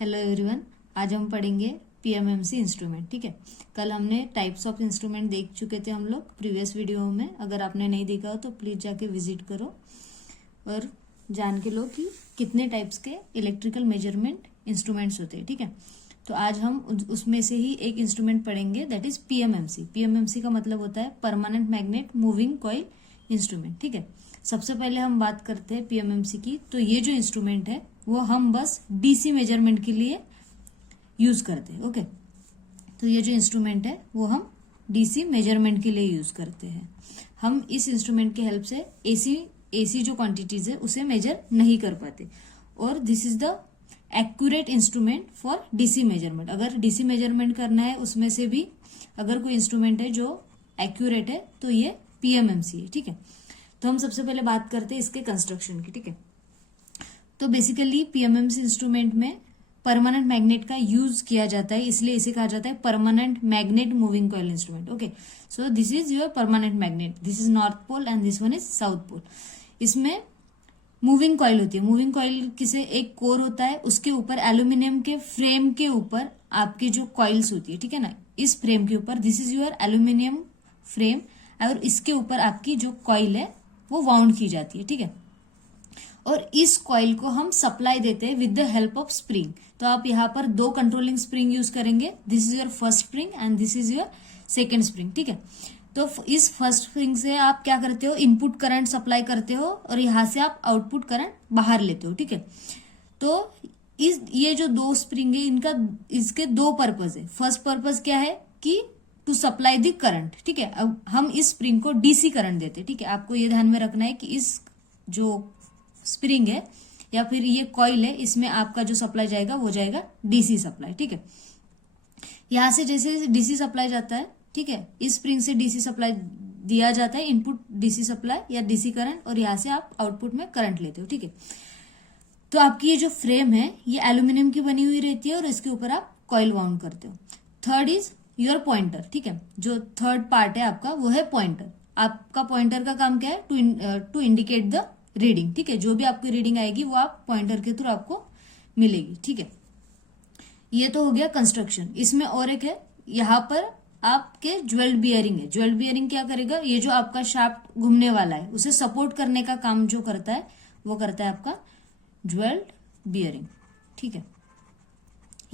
Hello everyone. आज हम पढ़ेंगे पीएमएमसी इंस्ट्रूमेंट। ठीक है, कल हमने टाइप्स ऑफ इंस्ट्रूमेंट देख चुके थे हम लोग प्रीवियस वीडियो में। अगर आपने नहीं देखा हो तो प्लीज जाके विजिट करो और जान के लो कि कितने टाइप्स के इलेक्ट्रिकल मेजरमेंट इंस्ट्रूमेंट्स होते हैं। ठीक है, तो आज हम उसमें से ही एक इंस्ट्रूमेंट पढ़ेंगे, दैट इज पीएमएमसी। पीएमएमसी का मतलब होता है permanent magnet moving coil instrument. ठीक है, सबसे पहले हम बात करते हैं पीएमएमसी की। तो ये जो इंस्ट्रूमेंट है वो हम बस डीसी मेजरमेंट के लिए यूज करते हैं। ओके, तो ये जो इंस्ट्रूमेंट है वो हम डीसी मेजरमेंट के लिए यूज करते हैं। हम इस इंस्ट्रूमेंट के हेल्प से एसी जो क्वांटिटीज है उसे मेजर नहीं कर पाते, और this is the accurate instrument for DC measurement. अगर डीसी मेजरमेंट करना है उसमें से भी अगर कोई इंस्ट्रूमेंट है जो एक्यूरेट है तो ये पीएमएमसी है। ठीक है, तो हम सबसे पहले बात करते हैं इसके कंस्ट्रक्शन की। ठीक है, तो बेसिकली पीएमएमसी इंस्ट्रूमेंट में परमानेंट मैग्नेट का यूज किया जाता है, इसलिए इसे कहा जाता है permanent magnet moving coil instrument. Okay, so this is your permanent magnet, this is north pole and this one is south pole. इसमें मूविंग कॉइल होती है। मूविंग कॉइल किसे, एक कोर होता है, उसके ऊपर एल्यूमिनियम के फ्रेम के ऊपर आपकी जो कॉइल्स होती है, ठीक है ना, इस फ्रेम के ऊपर, this is your aluminium frame, और इसके ऊपर आपकी जो कॉइल है वो वाउंड की जाती है। ठीक है, और इस कॉइल को हम सप्लाई देते हैं with the help of spring. तो आप यहाँ पर दो कंट्रोलिंग स्प्रिंग यूज करेंगे, this is your first spring and this is your second spring. ठीक है, तो इस फर्स्ट स्प्रिंग से आप क्या करते हो, इनपुट करंट सप्लाई करते हो और यहां से आप आउटपुट करंट बाहर लेते हो। ठीक है, तो ये जो दो स्प्रिंग है इसके दो पर्पज है। फर्स्ट पर्पज क्या है कि टू सप्लाई द करंट। ठीक है, अब हम इस स्प्रिंग को डीसी करंट देते हैं। ठीक है, आपको ये ध्यान में रखना है कि इस जो स्प्रिंग है या फिर ये कॉइल है, इसमें आपका जो सप्लाई जाएगा वो जाएगा डीसी सप्लाई। ठीक है, यहां से जैसे डीसी सप्लाई जाता है, ठीक है, इस स्प्रिंग से डीसी सप्लाई दिया जाता है, इनपुट डीसी सप्लाई या डीसी करंट, और यहां से आप आउटपुट में करंट लेते हो। ठीक है, तो आपकी ये जो फ्रेम है ये एल्यूमिनियम की बनी हुई रहती है और इसके ऊपर आप कॉइल वाउंड करते हो। Third is your pointer. ठीक है, जो थर्ड पार्ट है आपका वो है पॉइंटर। आपका पॉइंटर का काम क्या है, टू इंडिकेट द रीडिंग। ठीक है, जो भी आपकी रीडिंग आएगी वो आप पॉइंटर के थ्रू आपको मिलेगी। ठीक है, ये तो हो गया कंस्ट्रक्शन। इसमें और एक है, यहाँ पर आपके ज्वेल्ड बियरिंग है। ज्वेल्ड बियरिंग क्या करेगा, ये जो आपका शाफ्ट घूमने वाला है उसे सपोर्ट करने का काम जो करता है वो करता है आपका ज्वेल्ड बियरिंग। ठीक है,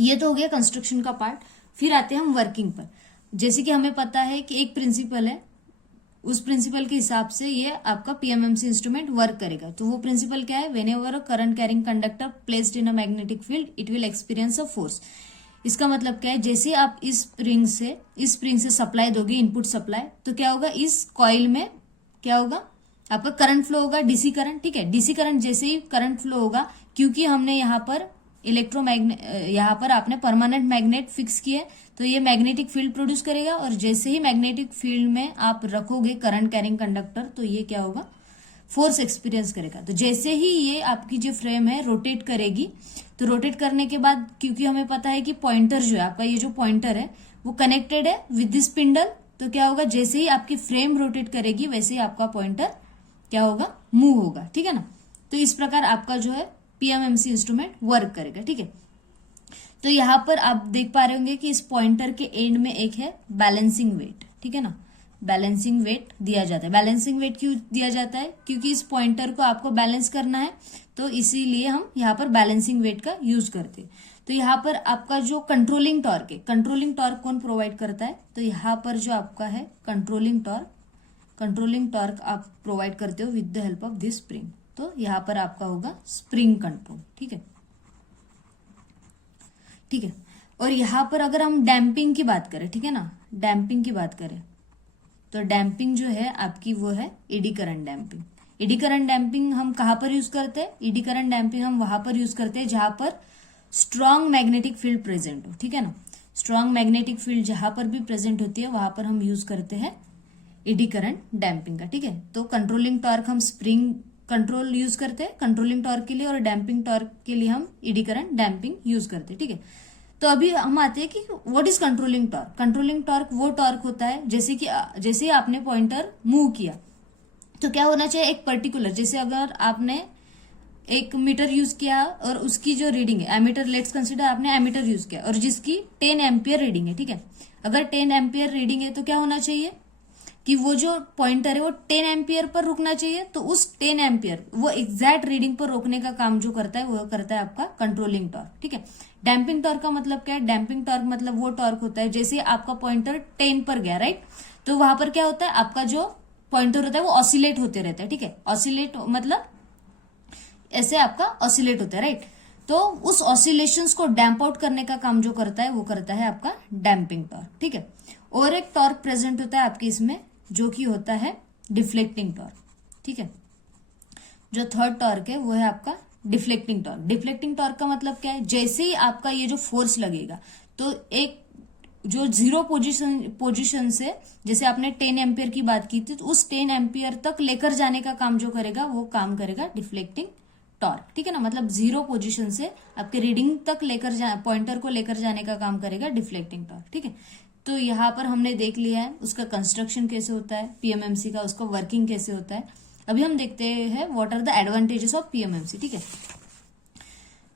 ये तो हो गया कंस्ट्रक्शन का पार्ट। फिर आते हैं हम वर्किंग पर। जैसे कि हमें पता है कि एक प्रिंसिपल है, उस प्रिंसिपल के हिसाब से ये आपका पीएमएमसी इंस्ट्रूमेंट वर्क करेगा। तो वो प्रिंसिपल क्या है, whenever a current carrying conductor placed in a magnetic field it will experience a force. इसका मतलब क्या है, जैसे आप इस स्प्रिंग से सप्लाई दोगे, इनपुट सप्लाई, तो क्या होगा, इस कॉइल में क्या होगा, आपका करंट फ्लो होगा, डीसी करंट। ठीक है, डीसी करंट जैसे ही करंट फ्लो होगा, क्योंकि हमने यहाँ पर यहाँ पर आपने परमानेंट मैग्नेट फिक्स किया, तो ये मैग्नेटिक फील्ड प्रोड्यूस करेगा, और जैसे ही मैग्नेटिक फील्ड में आप रखोगे करंट कैरिंग कंडक्टर तो ये क्या होगा, फोर्स एक्सपीरियंस करेगा। तो जैसे ही ये आपकी जो फ्रेम है रोटेट करेगी, तो रोटेट करने के बाद, क्योंकि हमें पता है कि पॉइंटर जो है आपका, ये जो पॉइंटर है वो कनेक्टेड है विद दिस स्पिंडल, तो क्या होगा, जैसे ही आपकी फ्रेम रोटेट करेगी वैसे ही आपका पॉइंटर क्या होगा, मूव होगा। ठीक है ना, तो इस प्रकार आपका जो है पीएमएमसी इंस्ट्रूमेंट वर्क करेगा। ठीक है, तो यहां पर आप देख पा रहे होंगे कि इस पॉइंटर के एंड में एक है बैलेंसिंग वेट। ठीक है ना, बैलेंसिंग वेट दिया जाता है। बैलेंसिंग वेट क्यों दिया जाता है, क्योंकि इस पॉइंटर को आपको बैलेंस करना है, तो इसीलिए हम यहाँ पर बैलेंसिंग वेट का यूज करते हैं। तो यहाँ पर आपका जो कंट्रोलिंग टॉर्क है, कंट्रोलिंग टॉर्क कौन प्रोवाइड करता है, तो यहाँ पर जो आपका है कंट्रोलिंग टॉर्क आप प्रोवाइड करते हो with the help of this spring. तो यहाँ पर आपका होगा स्प्रिंग कंट्रोल। ठीक है, ठीक है, और यहाँ पर अगर हम डैम्पिंग की बात करें, ठीक है ना, डैम्पिंग की बात करें, तो डैम्पिंग जो है आपकी वो है eddy current damping. Eddy current damping हम कहां पर यूज करते हैं, एडी करंट डैम्पिंग हम वहां पर यूज करते हैं जहां पर स्ट्रॉन्ग मैग्नेटिक फील्ड प्रेजेंट हो। ठीक है ना, स्ट्रॉन्ग मैग्नेटिक फील्ड जहां पर भी प्रेजेंट होती है वहां पर हम यूज करते हैं एडी करंट डैम्पिंग का। ठीक है, तो कंट्रोलिंग टॉर्क हम स्प्रिंग कंट्रोल यूज करते हैं कंट्रोलिंग टॉर्क के लिए, और डैम्पिंग टॉर्क के लिए हम एडी करंट डैम्पिंग यूज करते हैं। ठीक है, तो अभी हम आते हैं कि what is controlling torque. Controlling torque वो टॉर्क होता है जैसे ही आपने पॉइंटर मूव किया, तो क्या होना चाहिए, एक पर्टिकुलर, जैसे अगर आपने एक मीटर यूज किया और उसकी जो रीडिंग है एमीटर, लेट्स कंसीडर आपने एमीटर यूज किया और जिसकी 10 एम्पियर रीडिंग है, ठीक है। अगर 10 एम्पियर रीडिंग है तो क्या होना चाहिए कि वो जो पॉइंटर है वो 10 एम्पियर पर रुकना चाहिए। तो उस 10 एम्पियर वो एग्जैक्ट रीडिंग पर रोकने का काम जो करता है वो करता है आपका कंट्रोलिंग टॉर्क, ठीक है। डैम्पिंग टॉर्क का मतलब क्या है? डैम्पिंग टॉर्क मतलब वो टॉर्क होता है जैसे आपका पॉइंटर 10 पर गया, राइट, तो वहां पर क्या होता है, आपका जो पॉइंटर होता है वो ऑसिलेट होते रहता है, ठीक है। ऑसिलेट मतलब ऐसे आपका ऑसिलेट होता है, राइट। तो उस ऑसिलेशंस को डैम्प आउट करने का काम जो करता है वो करता है आपका डैम्पिंग टॉर्क, ठीक है। और एक टॉर्क प्रेजेंट होता है आपके इसमें जो कि होता है डिफ्लेक्टिंग टॉर्क, ठीक है। जो थर्ड टॉर्क है वो है आपका डिफ्लेक्टिंग टॉर्क। डिफ्लेक्टिंग टॉर्क का मतलब क्या है? जैसे ही आपका ये जो फोर्स लगेगा तो एक जो जीरो पोजीशन से, जैसे आपने 10 एम्पियर की बात की थी, तो उस 10 एम्पियर तक लेकर जाने का काम जो करेगा वो काम करेगा डिफ्लेक्टिंग टॉर्क, ठीक है ना। मतलब जीरो पोजीशन से आपके रीडिंग तक लेकर पॉइंटर को लेकर जाने का काम करेगा डिफ्लेक्टिंग टॉर्क, ठीक है। तो यहाँ पर हमने देख लिया है उसका कंस्ट्रक्शन कैसे होता है पीएमएमसी का, उसका वर्किंग कैसे होता है। अभी हम देखते हैं what are the advantages of PMMC, ठीक है।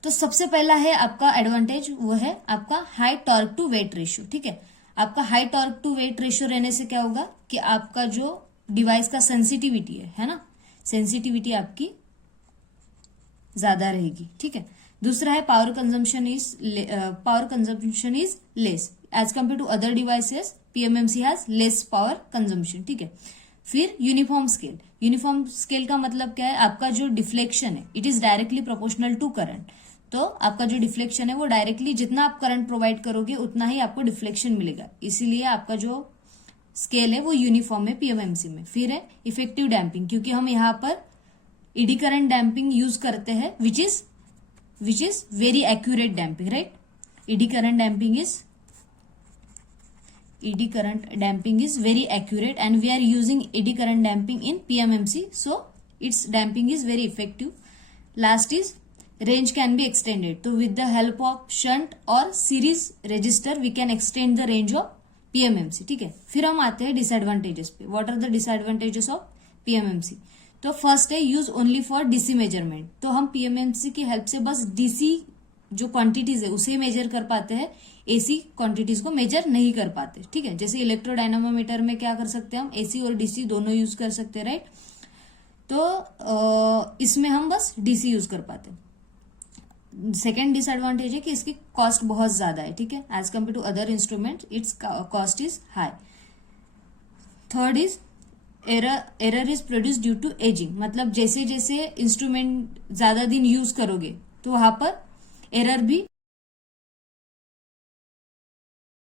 तो सबसे पहला है आपका एडवांटेज, वो है आपका high torque to weight ratio, ठीक है। आपका high torque to weight ratio रहने से क्या होगा कि आपका जो डिवाइस का सेंसिटिविटी है ना, सेंसिटिविटी आपकी ज्यादा रहेगी, ठीक है। दूसरा है power consumption is less as compare to other devices. PMMC has less power consumption, ठीक है। फिर यूनिफॉर्म स्केल। यूनिफॉर्म स्केल का मतलब क्या है? आपका जो डिफ्लेक्शन है it is directly proportional to current. तो आपका जो डिफ्लेक्शन है वो डायरेक्टली जितना आप करंट प्रोवाइड करोगे उतना ही आपको डिफ्लेक्शन मिलेगा, इसीलिए आपका जो स्केल है वो यूनिफॉर्म है पीएमएमसी में। फिर है इफेक्टिव डैम्पिंग, क्योंकि हम यहाँ पर ईडी करंट डैम्पिंग यूज करते हैं which is very accurate damping, right. Eddy current damping is very accurate and we are using eddy current damping in PMMC, so its damping is very effective. Last is range can be extended, so with the help of shunt or series resistor we can extend the range of PMMC, ठीक है। फिर हम आते हैं disadvantages पे। What are the disadvantages of PMMC? तो first है use only for DC measurement. तो हम पीएमएमसी की हेल्प से बस डीसी जो क्वांटिटीज है उसे मेजर कर पाते हैं, एसी क्वांटिटीज को मेजर नहीं कर पाते, ठीक है। जैसे इलेक्ट्रोडायनामोमीटर में क्या कर सकते हैं हम, एसी और डीसी दोनों यूज कर सकते हैं, राइट। तो इसमें हम बस डीसी यूज कर पाते हैं। सेकेंड डिसएडवांटेज है कि इसकी कॉस्ट बहुत ज्यादा है, ठीक है। As compare to other instrument its cost is high. Third is error is produce due to ageing, मतलब जैसे जैसे इंस्ट्रूमेंट ज्यादा दिन यूज करोगे तो वहां पर एरर भी